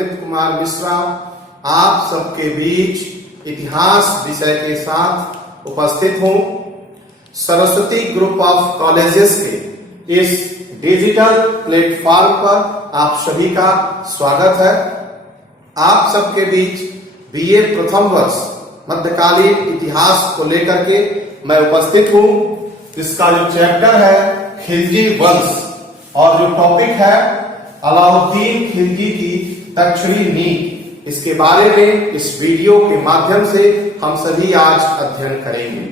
अमित कुमार मिश्रा आप सबके बीच इतिहास विषय के साथ उपस्थित हूं। सरस्वती ग्रुप ऑफ कॉलेजेस के इस डिजिटल प्लेटफॉर्म पर आप सभी का स्वागत है। आप सबके बीच बीए प्रथम वर्ष मध्यकालीन इतिहास को लेकर के मैं उपस्थित हूं। इसका जो चैप्टर है खिलजी वंश और जो टॉपिक है अलाउद्दीन खिलजी की दक्षिणी नीति, इसके बारे में इस वीडियो के माध्यम से हम सभी आज अध्ययन करेंगे।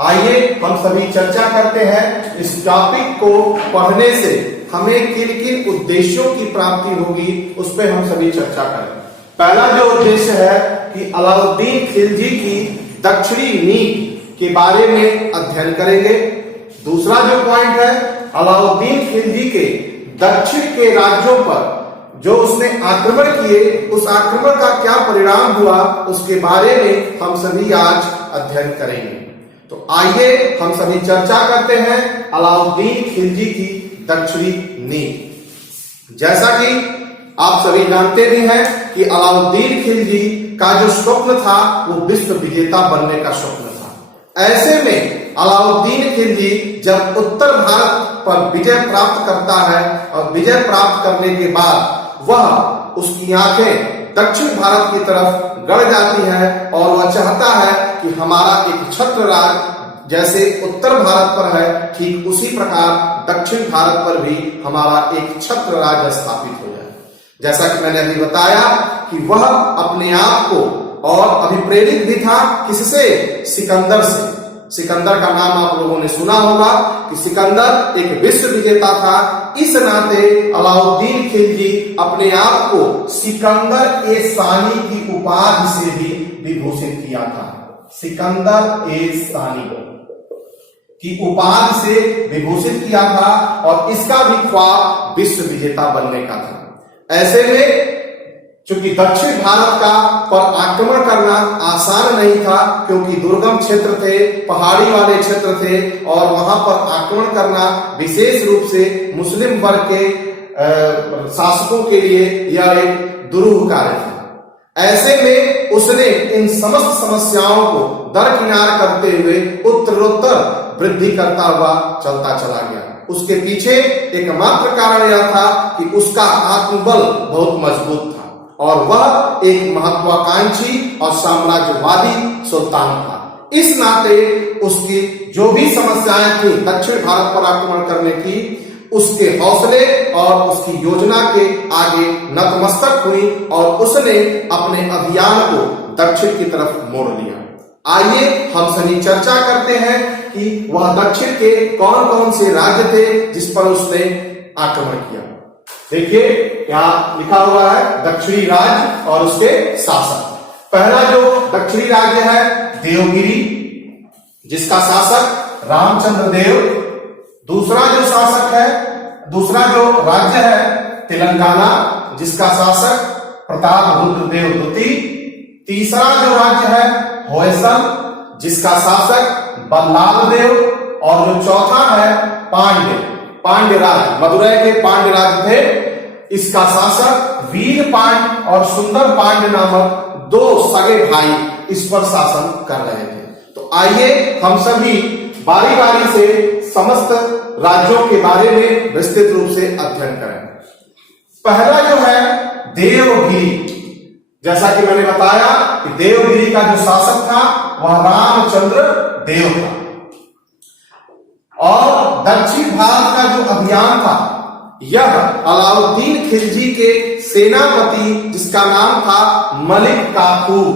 आइए हम सभी चर्चा करते हैं इस टॉपिक को पढ़ने से हमें किन किन उद्देश्यों की प्राप्ति होगी, उस पर हम सभी चर्चा करें। पहला जो उद्देश्य है कि अलाउद्दीन खिलजी की दक्षिणी नीति के बारे में अध्ययन करेंगे। दूसरा जो पॉइंट है अलाउद्दीन खिलजी के दक्षिण के राज्यों पर जो उसने आक्रमण किए, उस आक्रमण का क्या परिणाम हुआ, उसके बारे में हम सभी आज अध्ययन करेंगे। तो आइए हम सभी चर्चा करते हैं अलाउद्दीन खिलजी की दक्षिणी नीति। जैसा कि आप सभी जानते भी हैं कि अलाउद्दीन खिलजी का जो स्वप्न था वो विश्व विजेता बनने का स्वप्न था। ऐसे में अलाउद्दीन खिलजी जब उत्तर भारत पर विजय प्राप्त करता है और विजय प्राप्त करने के बाद वह उसकी आंखें दक्षिण भारत की तरफ गड़ जाती हैं और वह चाहता है कि हमारा एक छत्र राज जैसे उत्तर भारत पर है, ठीक उसी प्रकार दक्षिण भारत पर भी हमारा एक छत्र राज स्थापित हो जाए। जैसा कि मैंने अभी बताया कि वह अपने आप को और अभिप्रेरित भी था किससे? सिकंदर से। सिकंदर का नाम आप लोगों ने सुना होगा कि सिकंदर एक विश्व विजेता था। इस नाते अलाउद्दीन खिलजी अपने आप को सिकंदर ए सानी की उपाधि से भी विभूषित किया था। सिकंदर ए सानी की उपाधि से विभूषित किया था और इसका भी ख्वाब विश्व विजेता बनने का था। ऐसे में चूंकि दक्षिण भारत का पर आक्रमण करना आसान नहीं था, क्योंकि दुर्गम क्षेत्र थे, पहाड़ी वाले क्षेत्र थे और वहां पर आक्रमण करना विशेष रूप से मुस्लिम वर्ग के शासकों के लिए यह एक दुरूह कार्य था। ऐसे में उसने इन समस्त समस्याओं को दरकिनार करते हुए उत्तरोत्तर वृद्धि करता हुआ चलता चला गया। उसके पीछे एकमात्र कारण यह था कि उसका आत्मबल बहुत मजबूत था और वह एक महत्वाकांक्षी और साम्राज्यवादी सुल्तान था। इस नाते उसकी जो भी समस्याएं थी दक्षिण भारत पर आक्रमण करने की, उसके हौसले और उसकी योजना के आगे नतमस्तक हुई और उसने अपने अभियान को दक्षिण की तरफ मोड़ लिया। आइए हम सभी चर्चा करते हैं कि वह दक्षिण के कौन कौन से राज्य थे जिस पर उसने आक्रमण किया। देखिए यहाँ लिखा हुआ है दक्षिणी राज्य और उसके शासक। पहला जो दक्षिणी राज्य है देवगिरी, जिसका शासक रामचंद्र देव। दूसरा जो शासक है, दूसरा जो राज्य है तेलंगाना, जिसका शासक प्रताप रुद्र देव द्वितीय। तीसरा जो राज्य है होयसल, जिसका शासक बल्लाल देव। और जो चौथा है पांड्य राज, मदुरै के पांड्य राज थे। इसका शासक वीर पांड्य और सुंदर पांड्य नामक दो सगे भाई इस पर शासन कर रहे थे। तो आइए हम सभी बारी बारी से समस्त राज्यों के बारे में विस्तृत रूप से अध्ययन करें। पहला जो है देवगिरी, जैसा कि मैंने बताया कि देवगिरी का जो शासक था वह रामचंद्र देव था। और दक्षिण भारत का जो अभियान था यह अलाउद्दीन खिलजी के सेनापति, जिसका नाम था मलिक काफूर,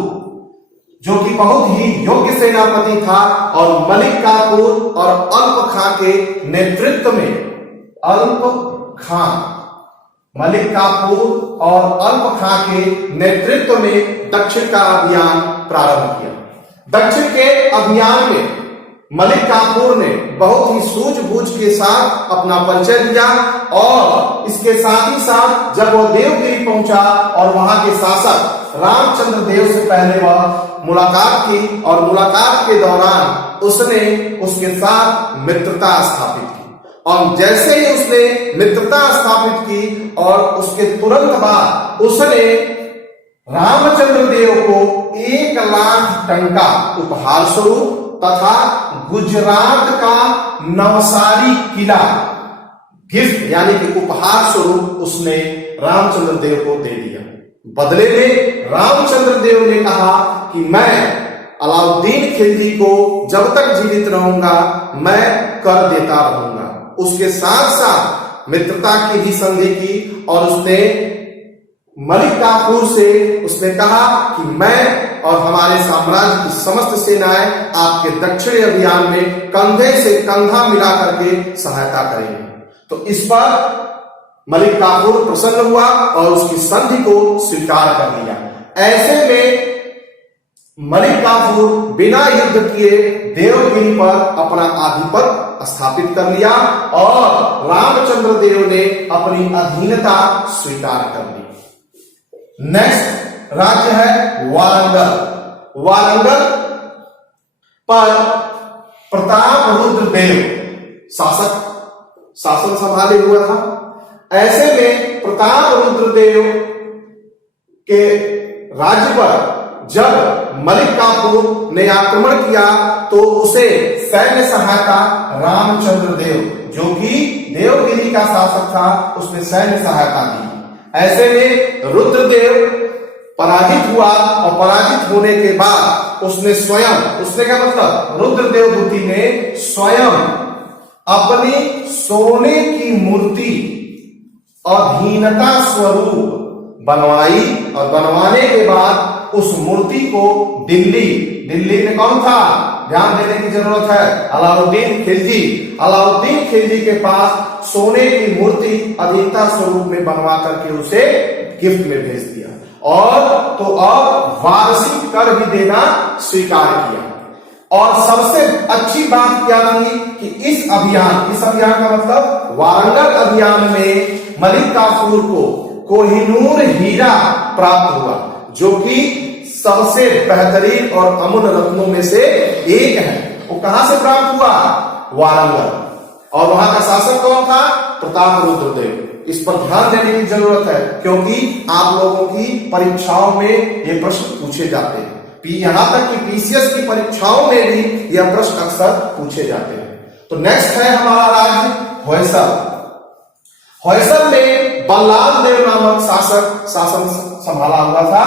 जो कि बहुत ही योग्य सेनापति था। और मलिक काफूर और अल्प खां के नेतृत्व में मलिक काफूर और अल्प खां के नेतृत्व में दक्षिण का अभियान प्रारंभ किया। दक्षिण के अभियान में मलिक काफूर ने बहुत ही सूझबूझ के साथ अपना परिचय दिया और इसके साथ ही साथ जब वो देवगिरी पहुंचा और वहां के शासक रामचंद्र देव से पहले वह मुलाकात की और मुलाकात के दौरान उसने उसके साथ मित्रता स्थापित की और जैसे ही उसने मित्रता स्थापित की और उसके तुरंत बाद उसने रामचंद्र देव को 1,00,000 टन का उपहार स्वरूप तथा गुजरात का नवसारी किला गिफ्ट यानी कि उपहार स्वरूप उसने रामचंद्र देव को दे दिया। बदले में रामचंद्र देव ने कहा कि मैं अलाउद्दीन खिलजी को जब तक जीवित रहूंगा मैं कर देता रहूंगा। उसके साथ साथ मित्रता की भी संधि की और उसने मलिक काफूर से उसने कहा कि मैं और हमारे साम्राज्य की समस्त सेनाएं आपके दक्षिणी अभियान में कंधे से कंधा मिला करके सहायता करेंगे। तो इस पर मलिक काफूर प्रसन्न हुआ और उसकी संधि को स्वीकार कर लिया। ऐसे में मलिक काफूर बिना युद्ध किए देवगिरी पर अपना आधिपत्य स्थापित कर लिया और रामचंद्र देव ने अपनी अधीनता स्वीकार कर ली। नेक्स्ट राज्य है वारंगल। वारंगल पर प्रतापरुद्र देव शासन संभाले हुआ था। ऐसे में प्रतापरुद्र देव के राज्य पर जब मलिक काफूर ने आक्रमण किया तो उसे सैन्य सहायता रामचंद्र देव जो कि देवगिरी का शासक था उसने सैन्य सहायता दी। ऐसे में रुद्रदेव पराजित हुआ और पराजित होने के बाद उसने क्या मतलब रुद्रदेव दूती ने स्वयं अपनी सोने की मूर्ति अधीनता स्वरूप बनवाई और बनवाने के बाद उस मूर्ति को दिल्ली में कौन था, ध्यान देने की जरूरत है, अलाउद्दीन खिलजी के पास सोने की मूर्ति अधीनता स्वरूप में बनवा करके उसे गिफ्ट में भेज दिया और तो अब वार्षिक कर भी देना स्वीकार किया। और सबसे अच्छी बात क्या थी कि इस अभियान का मतलब वारंगल अभियान में मलिक काफूर को कोहिनूर हीरा प्राप्त हुआ जो कि सबसे बेहतरीन और अमूल्य रत्नों में से एक है। वो कहां से प्राप्त हुआ, वारंगल। और वहां का शासक कौन था, प्रतापरुद्र देव। इस पर ध्यान देने की जरूरत है क्योंकि आप लोगों की परीक्षाओं में ये प्रश्न पूछे जाते हैं। यहां तक कि पीसीएस की परीक्षाओं में भी यह प्रश्न अक्सर पूछे जाते हैं। तो नेक्स्ट है हमारा राज्य होयसल। होयसल में बल्लाल देव नामक शासन संभाला हुआ था।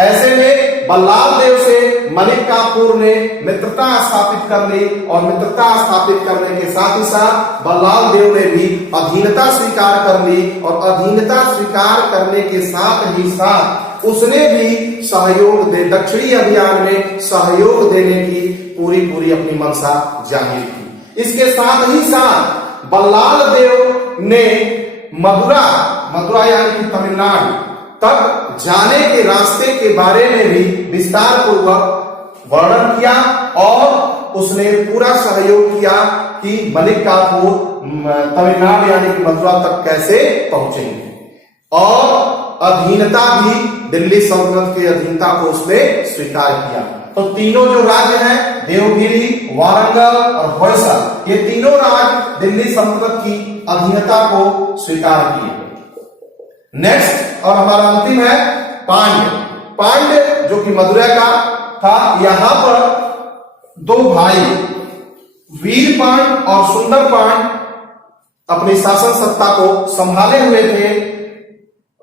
ऐसे में बल्लाल देव से मलिक काफूर ने मित्रता स्थापित कर ली और मित्रता स्थापित करने के साथ ही साथ बल्लाल देव ने भी अधीनता स्वीकार कर ली और अधीनता स्वीकार करने के साथ ही साथ उसने भी सहयोग दे दक्षिणी अभियान में सहयोग देने की पूरी अपनी मंशा जाहिर की। इसके साथ ही साथ बल्लाल देव ने मदुरा यानी कि तमिलनाडु तक जाने के रास्ते के बारे में भी विस्तार पूर्वक वर्णन किया और उसने पूरा सहयोग किया कि मलिक काफूर तमिलनाडु यानी कि मथुरा तक कैसे पहुंचेंगे और अधीनता भी दिल्ली सल्तनत की अधीनता को उसने स्वीकार किया। तो तीनों जो राज्य हैं देवगिरी, वारंगल और होयसल, ये तीनों राज्य दिल्ली सल्तनत की अधीनता को स्वीकार किए। नेक्स्ट और हमारा अंतिम है पांड्य जो कि मदुरै का था। यहां पर दो भाई वीरपांड और सुंदरपांड अपनी शासन सत्ता को संभाले हुए थे,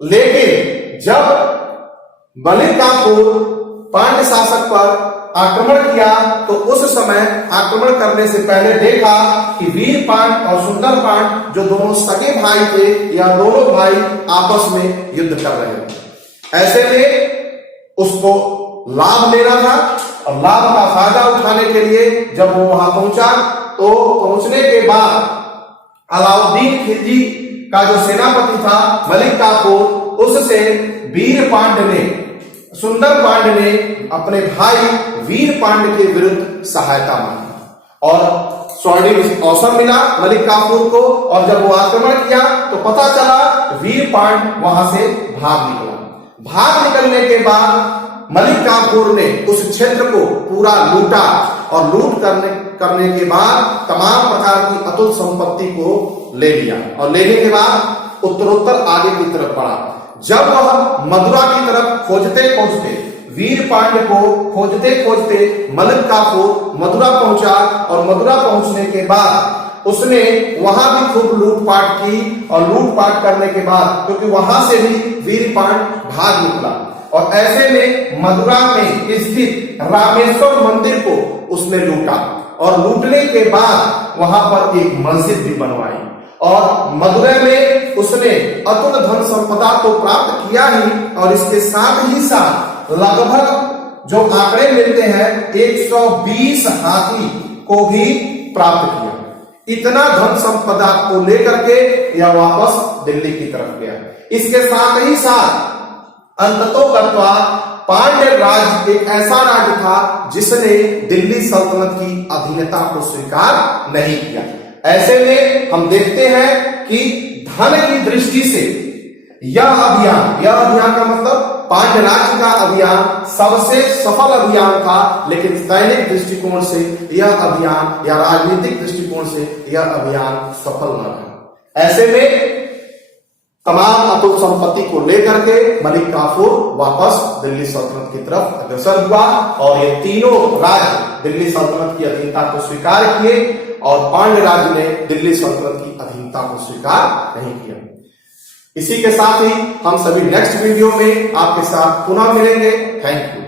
लेकिन जब मलिक काफूर पांड्य शासक पर आक्रमण किया तो उस समय आक्रमण करने से पहले देखा कि वीरपांड और सुंदरपांड जो दोनों सगे भाई थे या दोनों भाई आपस में युद्ध कर रहे थे। ऐसे में उसको लाभ लेना था और लाभ का फायदा उठाने के लिए जब वो वहां पहुंचा तो पहुंचने के बाद अलाउद्दीन खिलजी का जो सेनापति था मलिक काफूर, उससे सुंदरपांड ने अपने भाई वीरपांड के विरुद्ध सहायता मांगी और स्वर्णिम अवसर मिला मलिक काफूर को। और जब वो आक्रमण किया तो पता चला वीरपांड वहां से भाग निकलने के बाद मलिक काफूर ने उस क्षेत्र को पूरा लूटा और लूट करने के बाद तमाम प्रकार की अतुल संपत्ति को ले लिया और लेने के बाद उत्तरोत्तर आगे की तरफ बढ़ा। जब वह मदुरा की तरफ खोजते खोजते वीर पांड्य को खोजते खोजते मलिक काफूर मदुरा पहुंचा और मदुरा पहुंचने के बाद उसने वहां भी खूब लूटपाट की और लूटपाट करने के बाद क्योंकि वहां से भी वीर पांड्य भाग निकला और ऐसे में मदुरा में स्थित रामेश्वर मंदिर को उसने लूटा और लूटने के बाद वहां पर एक मस्जिद भी बनवाई और मदुरै में उसने अतुल धन संपदा तो प्राप्त किया ही और इसके साथ ही साथ लगभग जो आंकड़े मिलते हैं 120 हाथी को भी प्राप्त किया। इतना धन संपदा को लेकर के यह वापस दिल्ली की तरफ गया। इसके साथ ही साथ अंततोगत्वा पांड्य राज एक ऐसा राज्य था जिसने दिल्ली सल्तनत की अधीनता को स्वीकार नहीं किया। ऐसे में हम देखते हैं कि धन की दृष्टि से यह अभियान का मतलब पांड्य राज्य का अभियान सबसे सफल अभियान था, लेकिन सैनिक दृष्टिकोण से यह अभियान या राजनीतिक दृष्टिकोण से यह अभियान सफल न था। ऐसे में तमाम अतुल संपत्ति को लेकर के मलिक काफूर वापस दिल्ली सल्तनत की तरफ अग्रसर हुआ और ये तीनों राज्य दिल्ली सल्तनत की अधीनता को स्वीकार किए और पांड्य राज्य ने दिल्ली सल्तनत की अधीनता को स्वीकार नहीं किया। इसी के साथ ही हम सभी नेक्स्ट वीडियो में आपके साथ पुनः मिलेंगे। Thank you.